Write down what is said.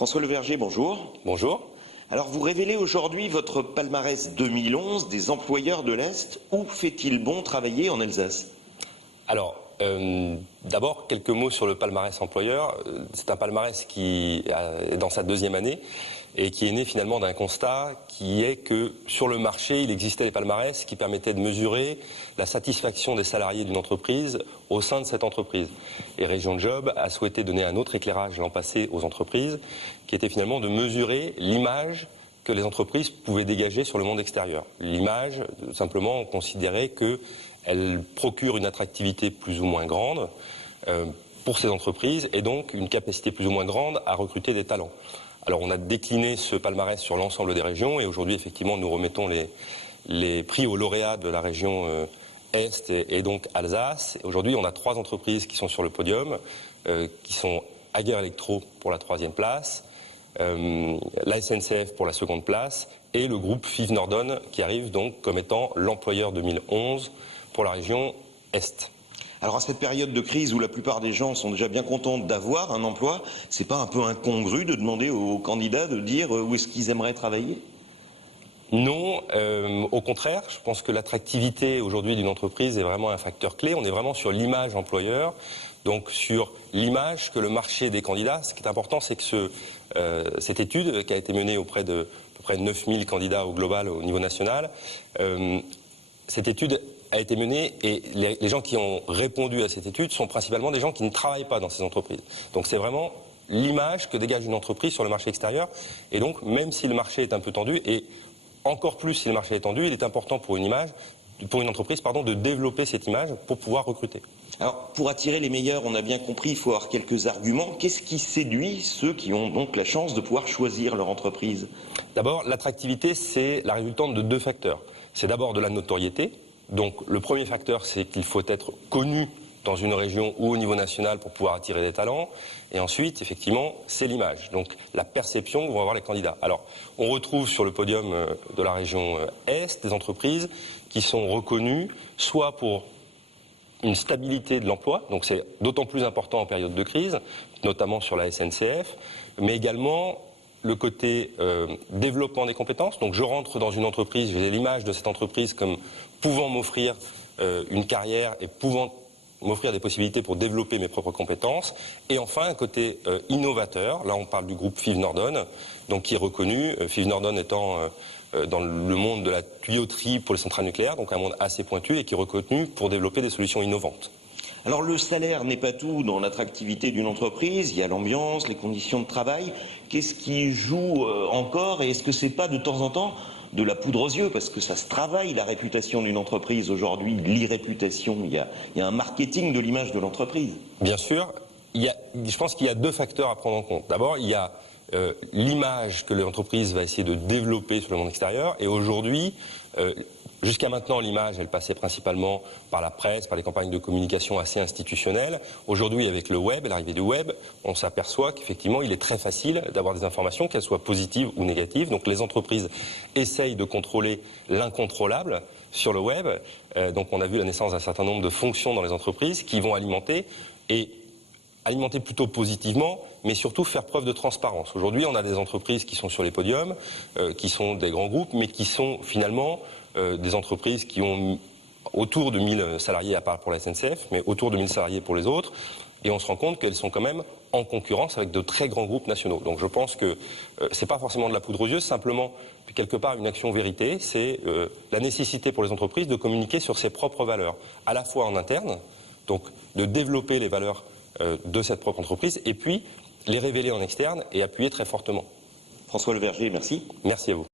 François Leverger, bonjour. Bonjour. Alors vous révélez aujourd'hui votre palmarès 2011 des employeurs de l'Est. Où fait-il bon travailler en Alsace? Alors, d'abord, quelques mots sur le palmarès employeur. C'est un palmarès qui est dans sa deuxième année et qui est né finalement d'un constat qui est que sur le marché, il existait des palmarès qui permettaient de mesurer la satisfaction des salariés d'une entreprise au sein de cette entreprise. Et Région Job a souhaité donner un autre éclairage l'an passé aux entreprises, qui était finalement de mesurer l'image que les entreprises pouvaient dégager sur le monde extérieur. L'image, simplement, on considérait qu'elle procure une attractivité plus ou moins grande pour ces entreprises et donc une capacité plus ou moins grande à recruter des talents. Alors on a décliné ce palmarès sur l'ensemble des régions et aujourd'hui effectivement nous remettons les prix aux lauréats de la région Est et donc Alsace. Aujourd'hui on a 3 entreprises qui sont sur le podium, qui sont Hager Electro pour la 3e place, la SNCF pour la 2e place et le groupe FIV Nordon qui arrive donc comme étant l'employeur 2011 pour la région Est. Alors à cette période de crise où la plupart des gens sont déjà bien contents d'avoir un emploi, c'est pas un peu incongru de demander aux candidats de dire où est-ce qu'ils aimeraient travailler? Non, au contraire, je pense que l'attractivité aujourd'hui d'une entreprise est vraiment un facteur clé. On est vraiment sur l'image employeur, donc sur l'image que le marché des candidats. Ce qui est important, c'est que cette étude qui a été menée auprès de à peu près 9000 candidats au global, au niveau national, cette étude a été menée et les gens qui ont répondu à cette étude sont principalement des gens qui ne travaillent pas dans ces entreprises. Donc c'est vraiment l'image que dégage une entreprise sur le marché extérieur. Et donc même si le marché est un peu tendu, et encore plus si le marché est tendu, il est important pour une entreprise de développer cette image pour pouvoir recruter. Alors pour attirer les meilleurs, on a bien compris, il faut avoir quelques arguments. Qu'est-ce qui séduit ceux qui ont donc la chance de pouvoir choisir leur entreprise? D'abord, l'attractivité, c'est la résultante de 2 facteurs. C'est d'abord de la notoriété. Donc le premier facteur, c'est qu'il faut être connu dans une région ou au niveau national pour pouvoir attirer des talents. Et ensuite, effectivement, c'est l'image, donc la perception que vont avoir les candidats. Alors, on retrouve sur le podium de la région Est des entreprises qui sont reconnues soit pour une stabilité de l'emploi, donc c'est d'autant plus important en période de crise, notamment sur la SNCF, mais également le côté développement des compétences. Donc je rentre dans une entreprise, j'ai l'image de cette entreprise comme pouvant m'offrir une carrière et pouvant m'offrir des possibilités pour développer mes propres compétences. Et enfin un côté innovateur, là on parle du groupe FIV Nordon, donc qui est reconnu, FIV Nordon étant dans le monde de la tuyauterie pour les centrales nucléaires, donc un monde assez pointu et qui est reconnu pour développer des solutions innovantes. Alors le salaire n'est pas tout dans l'attractivité d'une entreprise, il y a l'ambiance, les conditions de travail. Qu'est-ce qui joue encore et est-ce que c'est pas de temps en temps de la poudre aux yeux? Parce que ça se travaille la réputation d'une entreprise aujourd'hui, l'irréputation, il y a un marketing de l'image de l'entreprise. Bien sûr, je pense qu'il y a 2 facteurs à prendre en compte. D'abord, il y a l'image que l'entreprise va essayer de développer sur le monde extérieur et aujourd'hui, jusqu'à maintenant, l'image, elle passait principalement par la presse, par les campagnes de communication assez institutionnelles. Aujourd'hui, avec le web, l'arrivée du web, on s'aperçoit qu'effectivement, il est très facile d'avoir des informations, qu'elles soient positives ou négatives. Donc les entreprises essayent de contrôler l'incontrôlable sur le web. Donc on a vu la naissance d'un certain nombre de fonctions dans les entreprises qui vont alimenter plutôt positivement, mais surtout faire preuve de transparence. Aujourd'hui, on a des entreprises qui sont sur les podiums, qui sont des grands groupes, mais qui sont finalement des entreprises qui ont autour de 1000 salariés, à part pour la SNCF, mais autour de 1000 salariés pour les autres. Et on se rend compte qu'elles sont quand même en concurrence avec de très grands groupes nationaux. Donc je pense que c'est pas forcément de la poudre aux yeux, simplement quelque part une action vérité, c'est la nécessité pour les entreprises de communiquer sur ses propres valeurs, à la fois en interne, donc de développer les valeurs de cette propre entreprise, et puis les révéler en externe et appuyer très fortement. François Leverger, merci. Merci à vous.